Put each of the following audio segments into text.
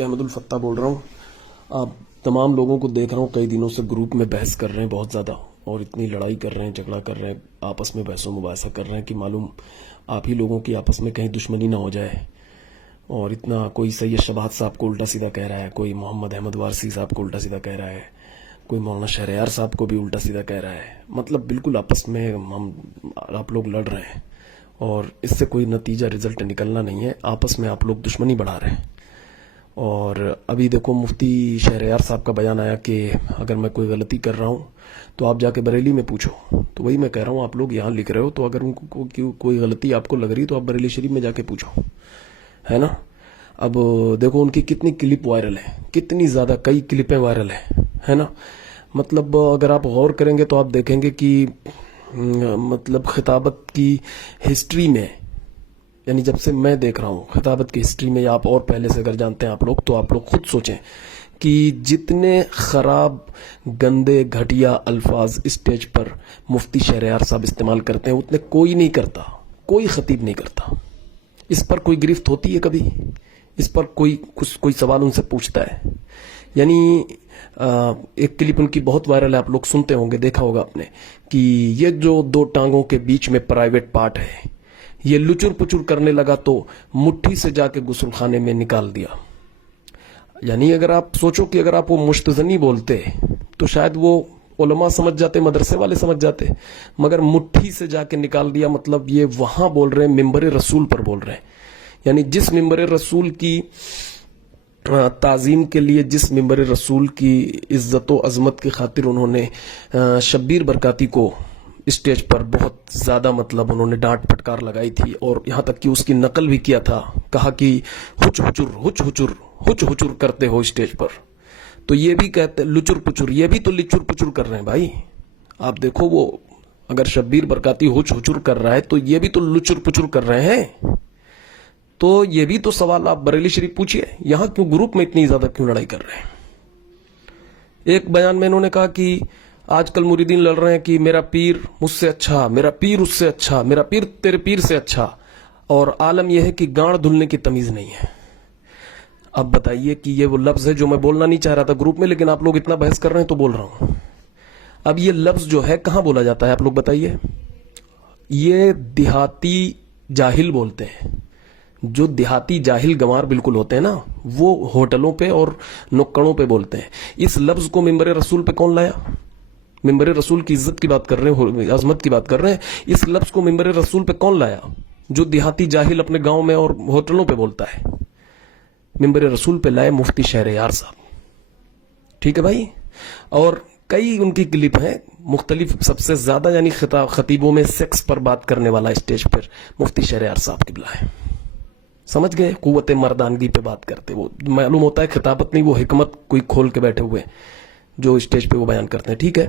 احمد الفتاح بول رہا ہوں. آپ تمام لوگوں کو دیکھ رہا ہوں کئی دنوں سے گروپ میں بحث کر رہے ہیں بہت زیادہ, اور اتنی لڑائی کر رہے ہیں, جھگڑا کر رہے ہیں, آپس میں بحث و مباحثہ کر رہے ہیں کہ معلوم آپ ہی لوگوں کی آپس میں کہیں دشمنی نہ ہو جائے. اور اتنا کوئی سید شبات صاحب کو الٹا سیدھا کہہ رہا ہے, کوئی محمد احمد وارسی صاحب کو الٹا سیدھا کہہ رہا ہے, کوئی مولانا شہریار صاحب کو بھی الٹا سیدھا کہہ رہا ہے. مطلب بالکل آپس میں آپ لوگ لڑ رہے ہیں اور اس سے کوئی نتیجہ رزلٹ نکلنا نہیں ہے. آپس میں آپ لوگ دشمنی بڑھا رہے ہیں. اور ابھی دیکھو مفتی شہریار صاحب کا بیان آیا کہ اگر میں کوئی غلطی کر رہا ہوں تو آپ جا کے بریلی میں پوچھو. تو وہی میں کہہ رہا ہوں, آپ لوگ یہاں لکھ رہے ہو تو اگر ان کو کوئی غلطی آپ کو لگ رہی تو آپ بریلی شریف میں جا کے پوچھو, ہے نا. اب دیکھو ان کی کتنی کلپ وائرل ہیں, کتنی زیادہ, کئی کلپیں وائرل ہیں, ہے نا. مطلب اگر آپ غور کریں گے تو آپ دیکھیں گے کہ مطلب خطابت کی ہسٹری میں, یعنی جب سے میں دیکھ رہا ہوں خطابت کی ہسٹری میں, یا آپ اور پہلے سے اگر جانتے ہیں آپ لوگ تو آپ لوگ خود سوچیں کہ جتنے خراب گندے گھٹیا الفاظ اسٹیج پر مفتی شہریار صاحب استعمال کرتے ہیں اتنے کوئی نہیں کرتا, کوئی خطیب نہیں کرتا. اس پر کوئی گرفت ہوتی ہے کبھی؟ اس پر کوئی سوال ان سے پوچھتا ہے؟ یعنی ایک کلپ ان کی بہت وائرل ہے, آپ لوگ سنتے ہوں گے, دیکھا ہوگا آپ نے, کہ یہ جو دو ٹانگوں کے بیچ میں پرائیویٹ پارٹ ہے یہ لچر پچر کرنے لگا تو مٹھی سے جا کے غسل خانے میں نکال دیا. یعنی اگر آپ سوچو کہ اگر آپ وہ مشتزنی بولتے تو شاید وہ علماء سمجھ جاتے, مدرسے والے سمجھ جاتے, مگر مٹھی سے جا کے نکال دیا مطلب یہ وہاں بول رہے ہیں, ممبر رسول پر بول رہے ہیں. یعنی جس ممبر رسول کی تعظیم کے لیے, جس ممبر رسول کی عزت و عظمت کی خاطر انہوں نے شبیر برکاتی کو اسٹیج پر بہت زیادہ مطلب انہوں نے ڈانٹ پھٹکار لگائی تھی, اور یہاں تک کہ اس کی نقل بھی کیا تھا, کہا کہ ہچ ہچر کرتے ہو اسٹیج پر. تو یہ بھی کہتے لچر پچر, یہ بھی تو لچر پچر کر رہے ہیں بھائی. آپ دیکھو وہ اگر شبیر برکاتی ہچ ہچر کر رہا ہے تو یہ بھی تو لچر پچر کر رہے ہیں. تو یہ بھی تو سوال آپ بریلی شریف پوچھئے, یہاں کیوں گروپ میں اتنی زیادہ کیوں لڑائی کر رہے ہیں. ایک بیان میں انہوں نے کہا کہ آج کل مریدین لڑ رہے ہیں کہ میرا پیر مجھ سے اچھا, میرا پیر اس سے اچھا, میرا پیر تیرے پیر سے اچھا, اور عالم یہ ہے کہ گانڈ دھلنے کی تمیز نہیں ہے. اب بتائیے کہ یہ وہ لفظ ہے جو میں بولنا نہیں چاہ رہا تھا گروپ میں, لیکن آپ لوگ اتنا بحث کر رہے ہیں تو بول رہا ہوں. اب یہ لفظ جو ہے کہاں بولا جاتا ہے آپ لوگ بتائیے. یہ دیہاتی جاہل بولتے ہیں, جو دیہاتی جاہل گنوار بالکل ہوتے ہیں نا, وہ ہوٹلوں پہ اور نکڑوں پہ بولتے ہیں. اس لفظ کو ممبر رسول پہ کون لایا؟ ممبر رسول کی عزت کی بات کر رہے ہیں, عظمت کی بات کر رہے ہیں. اس لفظ کو ممبر رسول پہ کون لایا؟ جو دیہاتی جاہل اپنے گاؤں میں اور ہوٹلوں پہ بولتا ہے. ممبر رسول پہ لائے مفتی شہریار صاحب. ٹھیک ہے بھائی. اور کئی ان کی کلپ ہیں مختلف, سب سے زیادہ یعنی خطیبوں میں سیکس پر بات کرنے والا اسٹیج پر مفتی شہریار صاحب قبلہ ہے. سمجھ گئے, قوت مردانگی پہ بات کرتے, وہ معلوم ہوتا ہے خطابت نہیں, وہ حکمت کوئی کھول کے بیٹھے ہوئے جو اسٹیج پہ وہ بیان کرتے ہیں. ٹھیک ہے.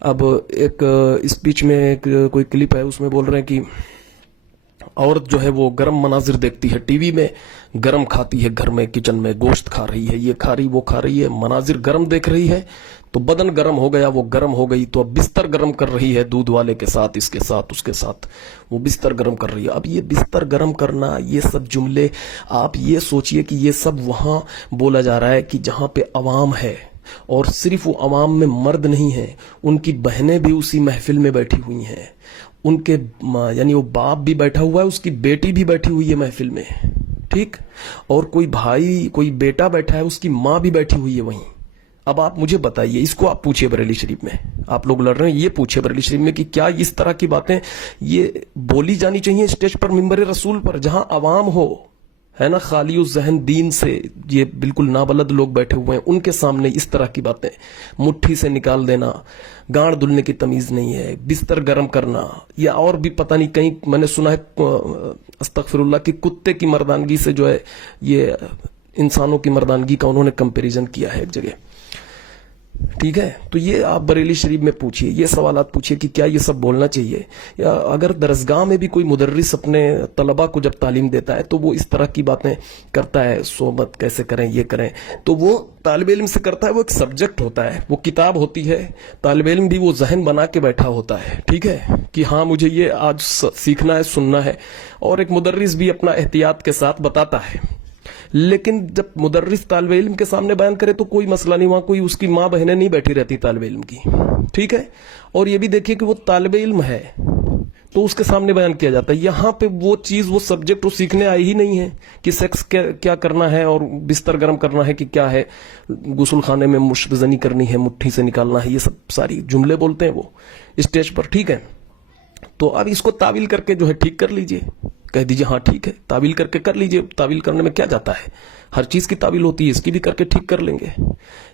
اب ایک اسپیچ میں کوئی کلپ ہے, اس میں بول رہے ہیں کہ عورت جو ہے وہ گرم مناظر دیکھتی ہے ٹی وی میں, گرم کھاتی ہے گھر میں کچن میں, گوشت کھا رہی ہے, یہ کھا رہی وہ کھا رہی ہے, مناظر گرم دیکھ رہی ہے تو بدن گرم ہو گیا, وہ گرم ہو گئی تو اب بستر گرم کر رہی ہے دودھ والے کے ساتھ, اس کے ساتھ, اس کے ساتھ وہ بستر گرم کر رہی ہے. اب یہ بستر گرم کرنا, یہ سب جملے آپ یہ سوچئے کہ یہ سب وہاں بولا جا رہا ہے کہ جہاں پہ عوام ہے, اور صرف وہ عوام میں مرد نہیں ہیں, ان کی بہنیں بھی اسی محفل میں بیٹھی ہوئی ہیں, ان کے یعنی وہ باپ بھی بیٹھا ہوا ہے, اس کی بیٹی بھی بیٹھی ہوئی ہے محفل میں. ٹھیک. اور کوئی بھائی, کوئی بیٹا بیٹھا ہے, اس کی ماں بھی بیٹھی ہوئی ہے وہیں. اب آپ مجھے بتائیے, اس کو آپ پوچھئے بریلی شریف میں, آپ لوگ لڑ رہے ہیں, یہ پوچھئے بریلی شریف میں کہ کیا اس طرح کی باتیں یہ بولی جانی چاہیے اسٹیج پر ممبر رسول پر, جہاں عوام ہو, ہے نا, خالی الذہن دین سے, یہ بالکل نابلد لوگ بیٹھے ہوئے ہیں, ان کے سامنے اس طرح کی باتیں, مٹھی سے نکال دینا, گانڈ دھلنے کی تمیز نہیں ہے, بستر گرم کرنا, یا اور بھی پتہ نہیں کہیں میں نے سنا ہے استغفر اللہ کہ کتے کی مردانگی سے جو ہے یہ انسانوں کی مردانگی کا انہوں نے کمپیریزن کیا ہے ایک جگہ. ٹھیک ہے. تو یہ آپ بریلی شریف میں پوچھئے, یہ سوالات پوچھئے کہ کیا یہ سب بولنا چاہیے. یا اگر درسگاہ میں بھی کوئی مدرس اپنے طلباء کو جب تعلیم دیتا ہے تو وہ اس طرح کی باتیں کرتا ہے, صحبت کیسے کریں, یہ کریں, تو وہ طالب علم سے کرتا ہے, وہ ایک سبجیکٹ ہوتا ہے, وہ کتاب ہوتی ہے, طالب علم بھی وہ ذہن بنا کے بیٹھا ہوتا ہے. ٹھیک ہے, کہ ہاں مجھے یہ آج سیکھنا ہے, سننا ہے, اور ایک مدرس بھی اپنا احتیاط کے ساتھ بتاتا ہے. لیکن جب مدرس طالب علم کے سامنے بیان کرے تو کوئی مسئلہ نہیں, وہاں کوئی اس کی ماں بہنیں نہیں بیٹھی رہتی طالب علم کی, ٹھیک ہے. اور یہ بھی دیکھیے کہ وہ طالب علم ہے تو اس کے سامنے بیان کیا جاتا ہے. یہاں پہ وہ چیز, وہ سبجیکٹ وہ سیکھنے آئی ہی نہیں ہے کہ سیکس کیا کرنا ہے اور بستر گرم کرنا ہے کہ کیا ہے, غسل خانے میں مشت زنی کرنی ہے, مٹھی سے نکالنا ہے, یہ سب ساری جملے بولتے ہیں وہ اسٹیج پر, ٹھیک ہے. تو اب اس کو تعویل کر کے جو ہے ٹھیک کر لیجئے, کہہ دیجئے ہاں ٹھیک ہے, تعویل کر کے کر لیجئے. تعویل کرنے میں کیا جاتا ہے, ہر چیز کی تعویل ہوتی ہے, اس کی بھی کر کے ٹھیک کر لیں گے.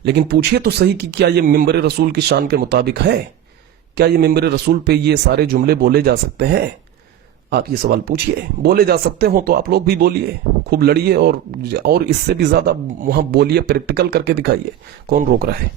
لیکن پوچھئے تو صحیح کہ کیا یہ منبر رسول کی شان کے مطابق ہے, کیا یہ منبر رسول پہ یہ سارے جملے بولے جا سکتے ہیں؟ آپ یہ سوال پوچھئے. بولے جا سکتے ہوں تو آپ لوگ بھی بولیے, خوب لڑیے, اور اس سے بھی زیادہ وہاں بولیے, پریکٹیکل کر کے دکھائیے, کون روک رہا ہے؟